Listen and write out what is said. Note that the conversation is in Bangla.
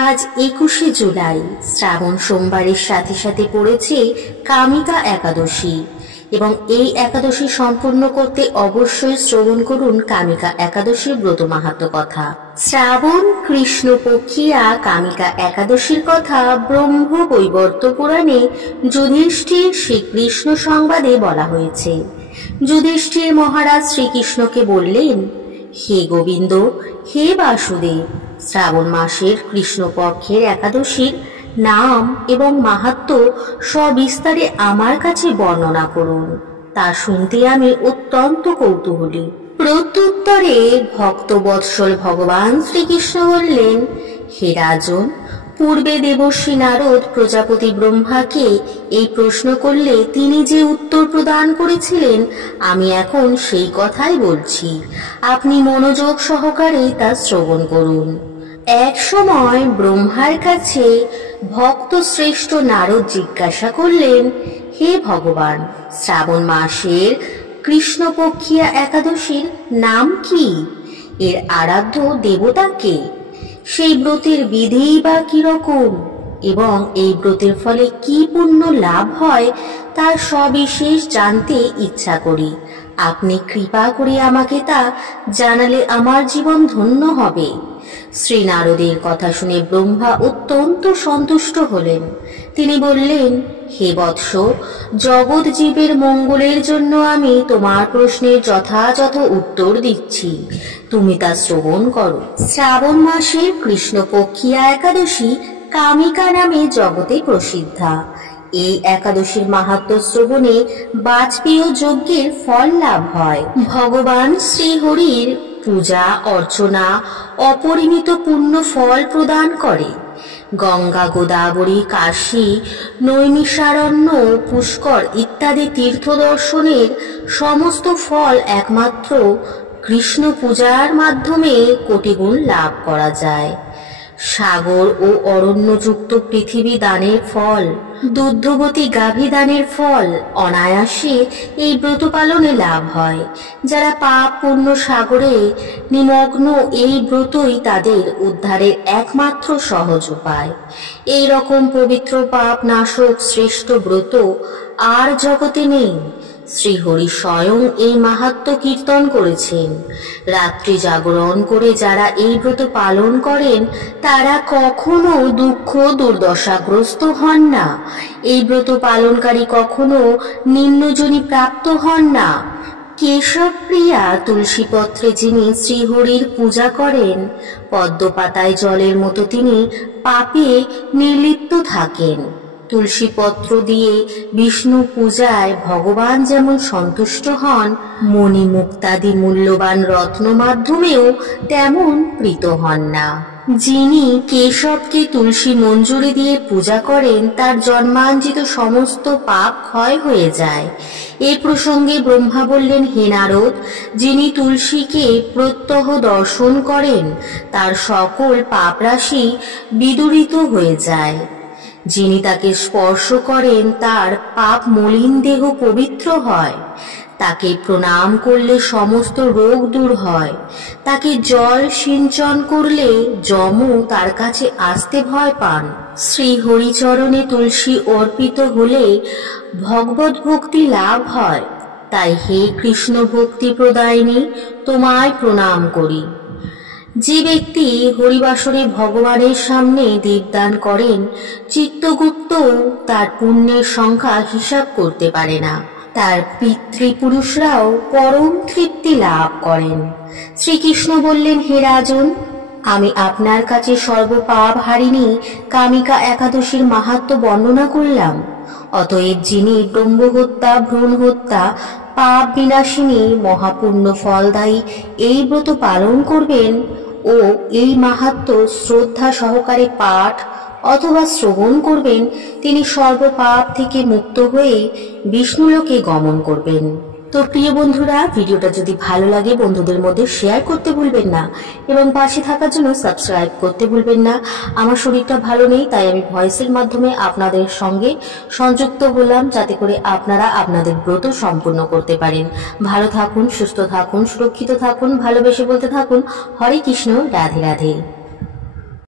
আজ 21শে জুলাই। শ্রাবণ সোমবারের সাথে সাথে পড়েছে কামিকা একাদশী এবং এই একাদশী সম্পূর্ণ করতে অবশ্যই শ্রবণ করুন কামিকা একাদশীর ব্রত মাহাত্ম্য কথা। শ্রাবণ কৃষ্ণপক্ষিয়া কামিকা একাদশীর কথা ব্রহ্ম বৈবর্ত পুরাণে যুধিষ্ঠির শ্রীকৃষ্ণ সংবাদে বলা হয়েছে। যুধিষ্ঠির মহারাজ শ্রীকৃষ্ণকে বললেন, হে গোবিন্দ, হে বাসুদেব, শ্রাবণ মাসের কৃষ্ণপক্ষের একাদশীর নাম এবং মাহাত্ম্য সবিস্তারে আমার কাছে বর্ণনা করুন, তা শুনতে আমি অত্যন্ত কৌতূহলী। প্রত্যুত্তরে ভক্তবৎসল ভগবান শ্রীকৃষ্ণ বললেন, হে রাজন, পূর্বে দেবর্ষি নারদ প্রজাপতি ব্রহ্মাকে এই প্রশ্ন করলে তিনি যে উত্তর প্রদান করেছিলেন আমি এখন সেই কথাই বলছি, আপনি মনোযোগ সহকারে তা শ্রবণ করুন। এক সময় ব্রহ্মার কাছে ভক্ত শ্রেষ্ঠ নারদ জিজ্ঞাসা করলেন, হে ভগবান, শ্রাবণ মাসের কৃষ্ণপক্ষিয়া একাদশীর নাম কি? এর আরাধ্য দেবতা কে? সেই ব্রতের বিধি বা কিরকম এবং এই ব্রতের ফলে কি পুণ্য লাভ হয় তার সবিশেষ জানতে ইচ্ছা করি। আপনি কৃপা করে আমাকে তা জানালে আমার জীবন ধন্য হবে। শ্রী নারদের কথা শুনে ব্রহ্মা অত্যন্ত সন্তুষ্ট হলেন। তিনি বললেন, হে বৎস, জগৎ জীবের মঙ্গলের জন্য আমি তোমার প্রশ্নের যথাযথ উত্তর দিচ্ছি, তুমি তা শ্রবণ করো। শ্রাবণ মাসের কৃষ্ণপক্ষিয়া একাদশী কামিকা নামে জগতে প্রসিদ্ধা। এই একাদশীর মাহাত্ম্য শ্রবণে বাজপেয় যজ্ঞের ফল লাভ হয়। ভগবান শ্রীহরির পূজা অর্চনা অপরিমিত পুণ্য ফল প্রদান করে। গঙ্গা, গোদাবরী, কাশী, নৈমিষারণ্য, পুষ্কর ইত্যাদি তীর্থ দর্শনের সমস্ত ফল একমাত্র কৃষ্ণ পূজার মাধ্যমে কোটিগুণ লাভ করা যায়। সাগর ও অরণ্যযুক্ত পৃথিবী দানের ফল, দুগ্ধবতী গাভী দানের ফল অনায়াসে এই ব্রত পালনে লাভ হয়। যারা পাপ পুণ্য সাগরে নিমগ্ন, এই ব্রতই তাদের উদ্ধারের একমাত্র সহজ উপায়। এই রকম পবিত্র পাপ নাশক শ্রেষ্ঠ ব্রত আর জগতে নেই। শ্রীহরি স্বয়ং এই মাহাত্ম্য কীর্তন করেছেন। রাত্রি জাগরণ করে যারা এই ব্রত পালন করেন তারা কখনো দুঃখ দুর্দশাগ্রস্ত হন না। এই ব্রত পালনকারী কখনো নিম্নজনী প্রাপ্ত হন না। কেশব প্রিয়া তুলসী পত্রে যিনি শ্রীহরির পূজা করেন, পদ্ম পাতায় জলের মতো তিনি পাপে নির্লিপ্ত থাকেন। তুলসী পত্র দিয়ে বিষ্ণু পূজায় ভগবান যেমন সন্তুষ্ট হন, মণি মুক্তাদি মূল্যবান রত্ন মাধ্যমেও তেমন প্রীত হন না। যিনি কেশবকে তুলসী মঞ্জুরি দিয়ে পূজা করেন তার জন্মাঞ্জিত সমস্ত পাপ ক্ষয় হয়ে যায়। এই প্রসঙ্গে ব্রহ্মা বললেন, হে নারদ, যিনি তুলসীকে প্রত্যহ দর্শন করেন তার সকল পাপ রাশি বিদূরিত হয়ে যায়। যিনি তাকে স্পর্শ করেন তার পাপ মলিন দেহ পবিত্র হয়। তাকে প্রণাম করলে সমস্ত রোগ দূর হয়। তাকে জল সিঞ্চন করলে যমও তার কাছে আসতে ভয় পান। শ্রী হরিচরণে তুলসী অর্পিত হলে ভগবত ভক্তি লাভ হয়। তাই হে কৃষ্ণ ভক্তি প্রদায়িনী, তোমায় প্রণাম করি। যে ব্যক্তি হরিবাসরে ভগবানের সামনে দীপদান করেন, চিত্তগুপ্ত তার পুণ্যের সংখ্যা হিসাব করতে পারে না। তার পিতৃপুরুষরাও পরম তৃপ্তি লাভ করেন। শ্রীকৃষ্ণ বললেন, হে রাজন, আমি আপনার কাছে সর্বপাপ হারিণী কামিকা একাদশীর মাহাত্ম্য বর্ণনা করলাম। অতএব যিনি ব্রহ্মহত্যা, ভ্রূণ হত্যা, পাপ বিনাশিনী মহাপুণ্য ফলদায়ী এই ব্রত পালন করবেন ও এই মাহাত্ম্য শ্রদ্ধা সহকারে পাঠ অথবা শ্রবণ করবেন, তিনি সর্বপাপ থেকে মুক্ত হয়ে বিষ্ণুলোকে গমন করবেন। তো প্রিয় বন্ধুরা, ভিডিওটা যদি ভালো লাগে বন্ধুদের মধ্যে শেয়ার করতে ভুলবেন না এবং পাশে থাকার জন্য সাবস্ক্রাইব করতে ভুলবেন না। আমার শরীরটা ভালো নেই, তাই আমি ভয়েসের মাধ্যমে আপনাদের সঙ্গে সংযুক্ত হলাম, যাতে করে আপনারা আপনাদের ব্রত সম্পূর্ণ করতে পারেন। ভালো থাকুন, সুস্থ থাকুন, সুরক্ষিত থাকুন, ভালোবেসে বলতে থাকুন, হরে কৃষ্ণ, রাধে রাধে।